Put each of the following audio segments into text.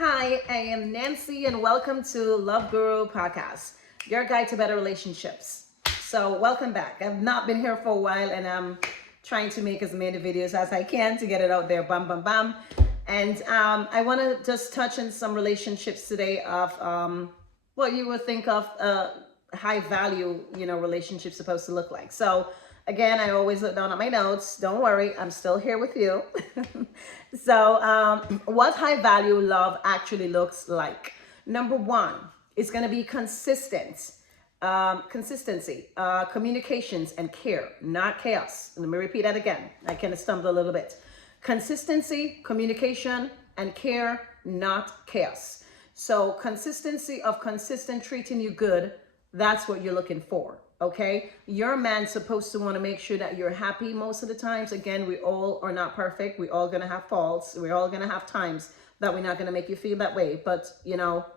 Hi, I am Nancy, and welcome to Love Guru Podcast, your guide to better relationships. So, welcome back. I've not been here for a while, and I'm trying to make as many videos as I can to get it out there. Bam, bam, bam. And I want to just touch on some relationships today of what you would think of high value, relationships supposed to look like. So, again, I always look down at my notes. Don't worry, I'm still here with you. So, what high value love actually looks like? Number one is going to be consistency, communications, and care, not chaos. Let me repeat that again. I kind of stumbled a little bit. Consistency, communication, and care, not chaos. So, consistency of consistent treating you good, that's what you're looking for. Okay, your man's supposed to want to make sure that you're happy most of the times. Again, we all are not perfect. We all gonna have faults. We're all gonna have times that we're not gonna make you feel that way. But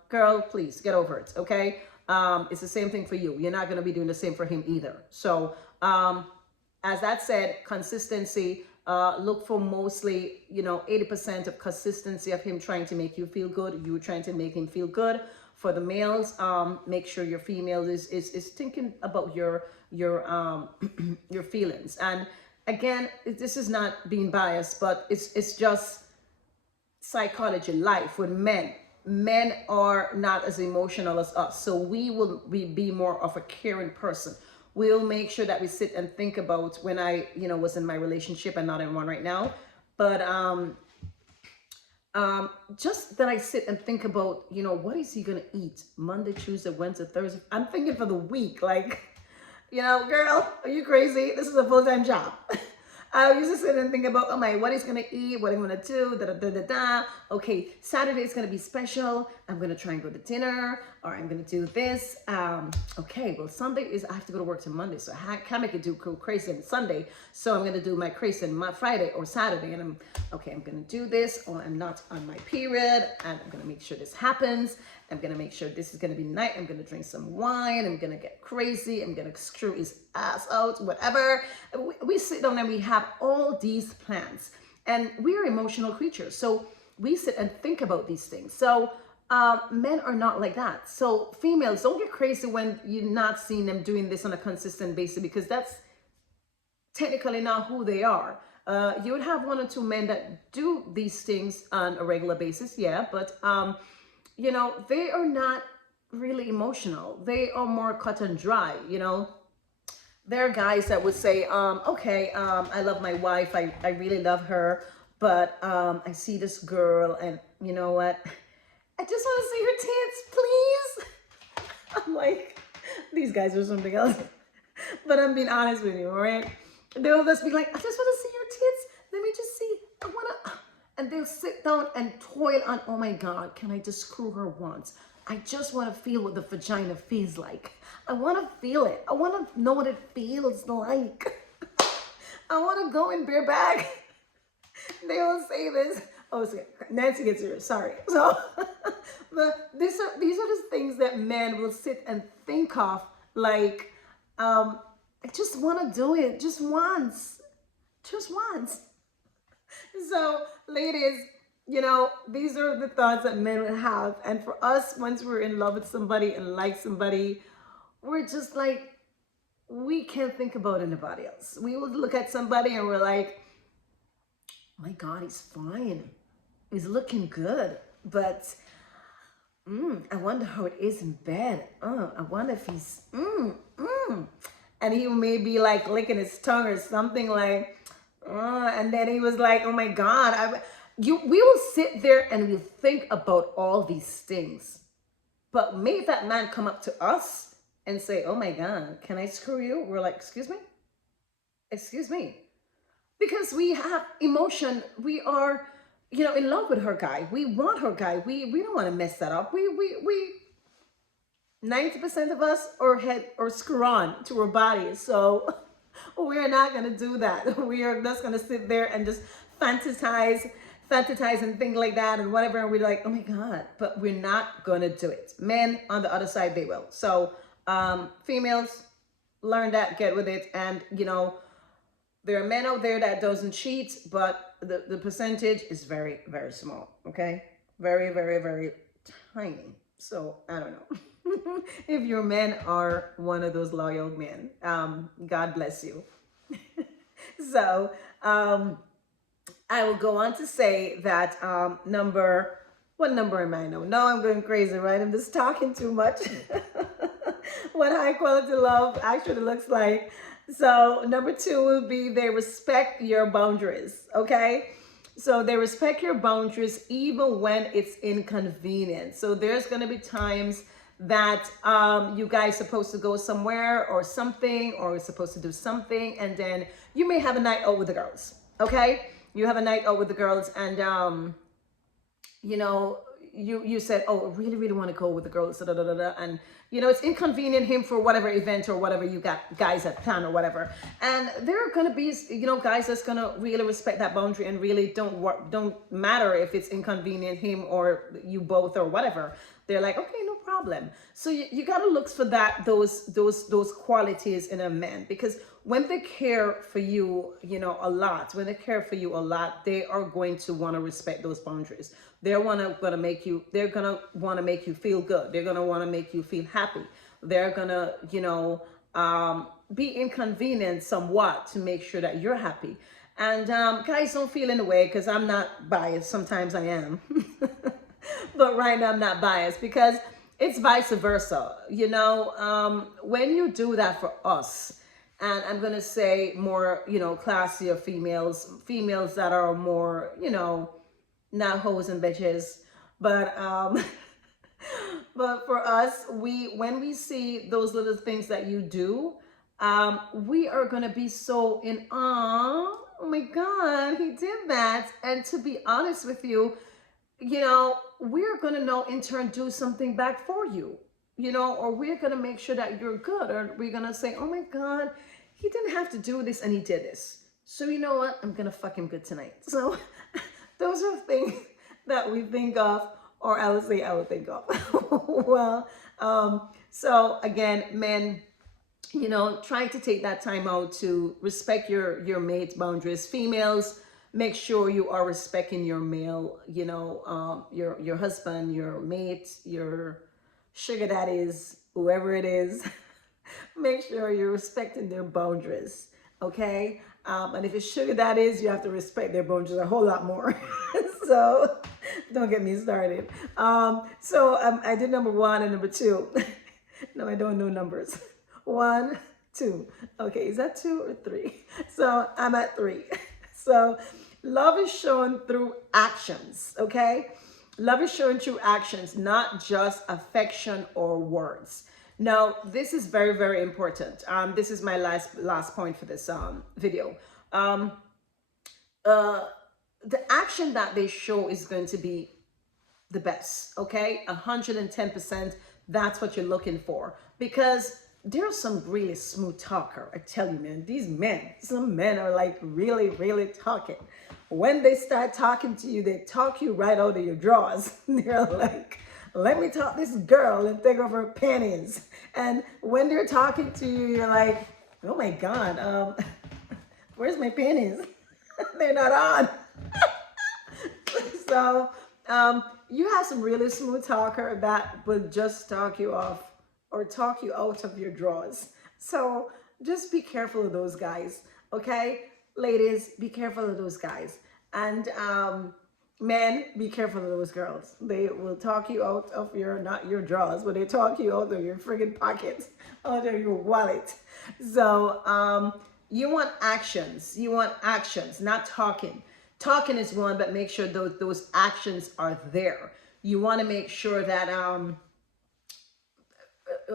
girl, please get over it. Okay, it's the same thing for you. You're not gonna be doing the same for him either. So, as that said, consistency. Look for mostly 80% of consistency of him trying to make you feel good. You trying to make him feel good. For the males, make sure your female is thinking about your your feelings. And again, this is not being biased, but it's just psychology, life with men. Men are not as emotional as us, so we will be more of a caring person. We'll make sure that we sit and think about when I was in my relationship and not in one right now, but just that I sit and think about, what is he gonna eat Monday, Tuesday, Wednesday, Thursday. I'm thinking for the week, like, girl, are you crazy? This is a full-time job. I used to sit and think about, what he's gonna eat, what I'm gonna do, da da da da da. Okay, Saturday is gonna be special. I'm gonna try and go to dinner, or I'm gonna do this. Okay, well, Sunday is I have to go to work till Monday, so I can't make it do crazy on Sunday. So I'm gonna do my crazy on my Friday or Saturday, and I'm gonna do this, or I'm not on my period, and I'm gonna make sure this happens. I'm gonna make sure this is gonna be night. I'm gonna drink some wine. I'm gonna get crazy. I'm gonna screw his ass out, whatever. We sit down and we have all these plans, and we're emotional creatures. So we sit and think about these things. So men are not like that. So females, don't get crazy when you're not seeing them doing this on a consistent basis, because that's technically not who they are. You would have one or two men that do these things on a regular basis, yeah, but they are not really emotional. They are more cut and dry. There are guys that would say, okay, I love my wife. I really love her, but I see this girl, and you know what? I just want to see her tits, please. I'm like, these guys are something else. But I'm being honest with you, all right? They'll just be like, I just want to see your tits. Let me just see. I want to. And they'll sit down and toil on, oh my God, can I just screw her once? I just want to feel what the vagina feels like. I want to feel it. I want to know what it feels like. I want to go in bareback. They all say this. Oh, Nancy gets serious. Sorry. So, but these are the things that men will sit and think of, like, I just want to do it just once. Just once. So, ladies, these are the thoughts that men would have. And for us, once we're in love with somebody and like somebody, we're just like, we can't think about anybody else. We will look at somebody and we're like, oh my God, he's fine. He's looking good. But I wonder how it is in bed. I wonder if he's, And he may be like licking his tongue or something, like, and then he was like, oh my God. We will sit there and we'll think about all these things. But may that man come up to us and say, oh my God, can I screw you? We're like, excuse me? Excuse me. Because we have emotion. We are, in love with her guy. We want her guy. We don't want to mess that up. We 90% of us are head or screw on to our bodies. So we're not going to do that. We are just going to sit there and just fantasize and things like that and whatever. And we're like, oh my God, but we're not going to do it. Men on the other side, they will. So females, learn that, get with it. And, there are men out there that doesn't cheat, but the percentage is very, very small. Okay. very, very, very tiny. So I don't know. If your men are one of those loyal men, God bless you. So I will go on to say that what number am I now? No, I'm going crazy, right? I'm just talking too much. What high quality love actually looks like. So number 2 will be they respect your boundaries, okay? So they respect your boundaries even when it's inconvenient. So there's going to be times that you guys supposed to go somewhere or something, or supposed to do something, and then you may have a night out with the girls, okay? You have a night out with the girls, and you know, you said, oh, I really, really want to go with the girls, da, da, da, da, and you know, it's inconvenient him for whatever event or whatever you got guys at plan or whatever. And there are going to be, you know, guys that's going to really respect that boundary and really don't matter if it's inconvenient him or you both or whatever. They're like, okay, no problem. So you got to look for those qualities in a man, because when they care for you, you know, a lot, when they care for you a lot, they are going to want to respect those boundaries. They're gonna make you feel good. They're gonna want to make you feel happy. They're gonna, you know, be inconvenienced somewhat to make sure that you're happy. And guys, don't feel in the way, because I'm not biased. Sometimes I am. But right now I'm not biased, because it's vice versa. You know, when you do that for us, and I'm going to say more, you know, classier females that are more, you know, not hoes and bitches, but but for us, when we see those little things that you do, we are going to be so in awe. Oh my God, he did that. And to be honest with you, you know, we're going to know in turn do something back for you, you know, or we're going to make sure that you're good, or we're going to say, oh my God, he didn't have to do this and he did this. So you know what? I'm going to fuck him good tonight. So those are things that we think of, or I would say I would think of. Well, so again, men, you know, trying to take that time out to respect your mate's boundaries. Females, make sure you are respecting your male, you know, your husband, your mate, your sugar daddies, whoever it is. Make sure you're respecting their boundaries, okay? And if it's sugar daddies, you have to respect their boundaries a whole lot more. So don't get me started. I did number 1 and number 2. No, I don't know numbers. 1, 2. Okay, is that 2 or 3? So I'm at 3. So love is shown through actions, okay? Love is shown through actions, not just affection or words. Now, this is very, very important. This is my last point for this video. The action that they show is going to be the best, okay? 110%, that's what you're looking for. Because there's some really smooth talker, I tell you, man. These men, some men are like really, really talking. When they start talking to you, they talk you right out of your drawers. They're like, let me talk this girl and take off her panties. And when they're talking to you, you're like, oh my God, where's my panties? They're not on. So you have some really smooth talker that will just talk you off or talk you out of your drawers. So just be careful of those guys, okay? Ladies, be careful of those guys. And men, be careful of those girls. They will talk you out of not your drawers, but they talk you out of your friggin' pockets, out of your wallet. So you want actions. You want actions, not talking. Talking is one, but make sure those actions are there. You want to make sure that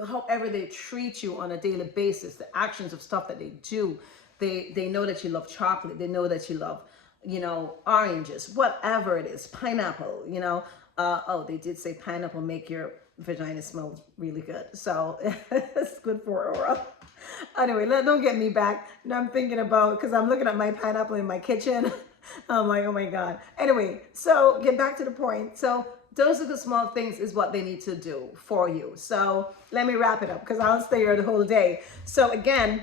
however they treat you on a daily basis, the actions of stuff that they do, they know that you love chocolate, they know that you love, you know, oranges, whatever it is, pineapple, you know. Oh, they did say pineapple make your vagina smell really good, so it's good for oral. Anyway, don't get me back. Now I'm thinking about, because I'm looking at my pineapple in my kitchen. I'm like, oh my God. Anyway, so get back to the point. So those are the small things is what they need to do for you. So let me wrap it up, because I'll stay here the whole day. So again,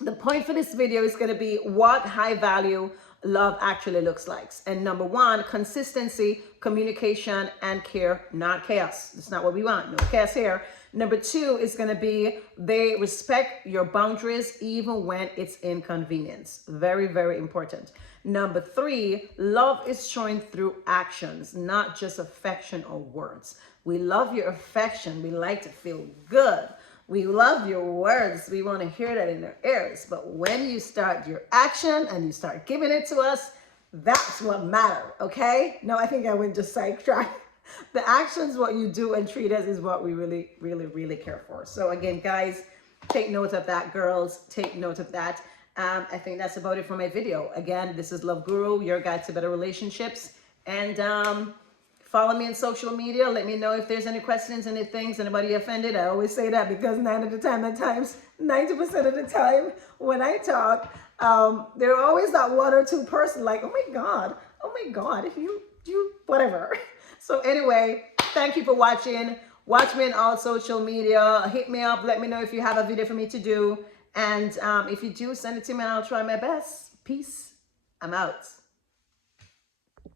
the point for this video is going to be what high value love actually looks like. And number one, consistency, communication, and care, not chaos. That's not what we want. No chaos here. Number two is going to be they respect your boundaries even when it's inconvenience. Very, very important. Number three, love is showing through actions, not just affection or words. We love your affection. We like to feel good. We love your words. We want to hear that in our ears. But when you start your action and you start giving it to us, that's what matters, okay? No, I think I went just sidetrack. The actions, what you do and treat us is what we really, really, really care for. So again, guys, take note of that, girls. Take note of that. I think that's about it for my video. Again, this is Love Guru, your guide to better relationships. And follow me on social media. Let me know if there's any questions, any things, anybody offended. I always say that because 90% of the time when I talk, there are always that one or two person like, oh my God, if you whatever. So anyway, thank you for watching. Watch me on all social media. Hit me up. Let me know if you have a video for me to do. And if you do, send it to me and I'll try my best. Peace. I'm out.